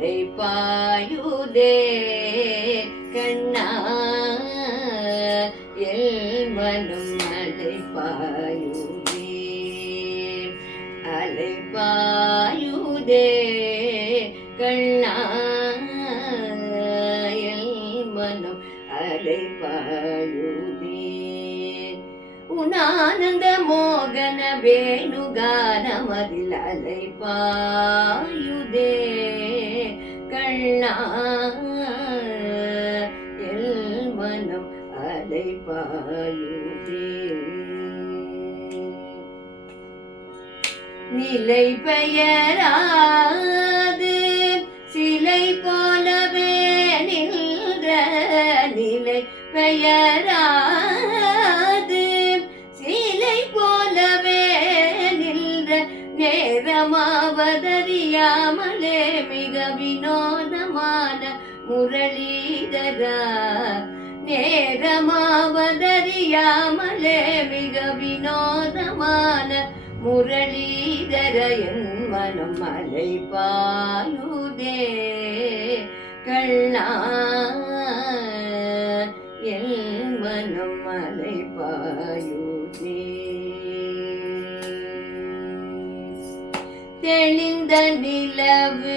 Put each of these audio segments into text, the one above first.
அலை பாயுதே கண்ணா எல் மனம் அலை பாயுதே அலை பாயுதே கண்ணா எல் மனம் அலை பாயுதே உனானந்த மோகன வேணுகானமதில் அலை பாயுதே கண்ணா எல் மனம் அலை பாயுதே நிலை பெயராது சிலை போலவே நின்ற நிலை பெயராது சிலை போலவே நின்ற நேரமாவதறியாமலே மிக வினோதமான முரளிதரா நேரமாவதறியாமலே மிக வினோதமான முரளிதர என் மனம் அலை பாயுதே கண்ணா என் மனம் அலை பாயுதே தெளிந்த நிலவு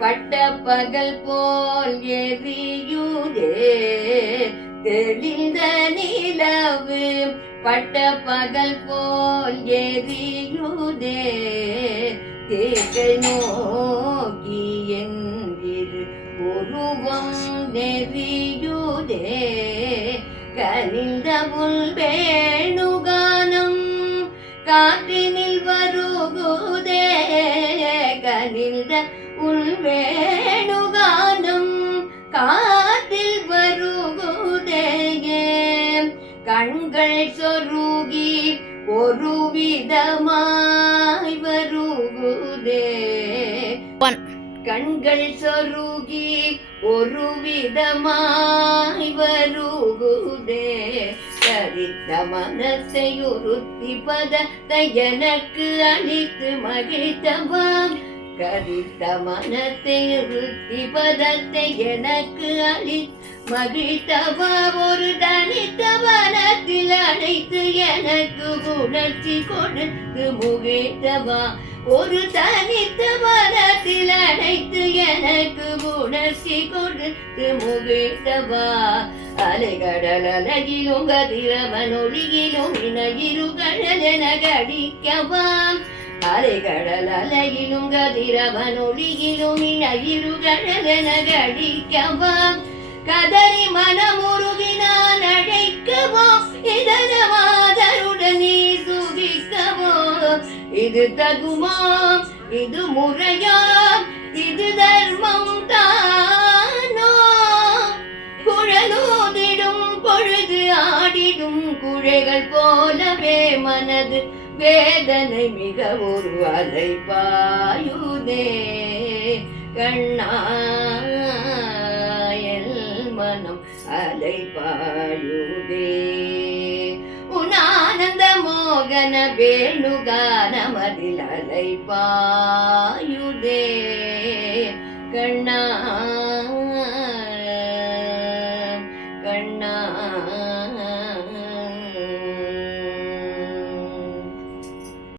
பட்ட பகல் போல் எரியுதே தெளிந்த நிலவு பட்ட பகல் போல் எரியுதே தேக்கை நோக்கி என்கிற உருவம் நெறியுதே கனிந்த புல் வேணுகானம் காற்றினில் வருகுதே கனிந்த உள் வேணுகானம் காற்றில் வருகுதே கண்கள் சொருகி ஒரு விதமாய் வருகுதே கண்கள் சொருகி ஒரு விதமாய் வருகுதே கரித்த மனத்தை உறுத்தி பதத்தை எனக்கு அளித்து மகிழ்த்தவாம் கரித்த மனத்தை உறுத்தி பதத்தை எனக்கு அளித்து மகிழ்த்தவா ஒரு தனித்த வனத்தில் அழைத்து எனக்கு உணர்ச்சி கொடுத்து முகிழ்த்தவா ஒரு தனித்த வனத்தில் அழைத்து எனக்கு உணர்ச்சி கொடுத்து முகிழ்த்தவா அலைகடல் அழகிலும் கதிரவன் ஒளியிலும் இணையிருகழல் என கடிக்கவா அலைகடல் அழகிலும் கதிரவன் ஒளியிலும் இணையிருகழல் என கடிக்கவா கதறி மனமுருகினான் அழைக்கவோ இதனமாதருடன் நீ சுகிக்கவோ இது தகுமா இது முறையா இது தர்மம் தானோ குழலூதிடும் பொழுது ஆடிடும் குழைகள் போலவே மனது வேதனை மிக ஒரு அலை பாயுதே கண்ணா மனம் அலை பாயுதே உனானந்த மோகன வேணுகானமதில் அலை பாயுதே கண்ணா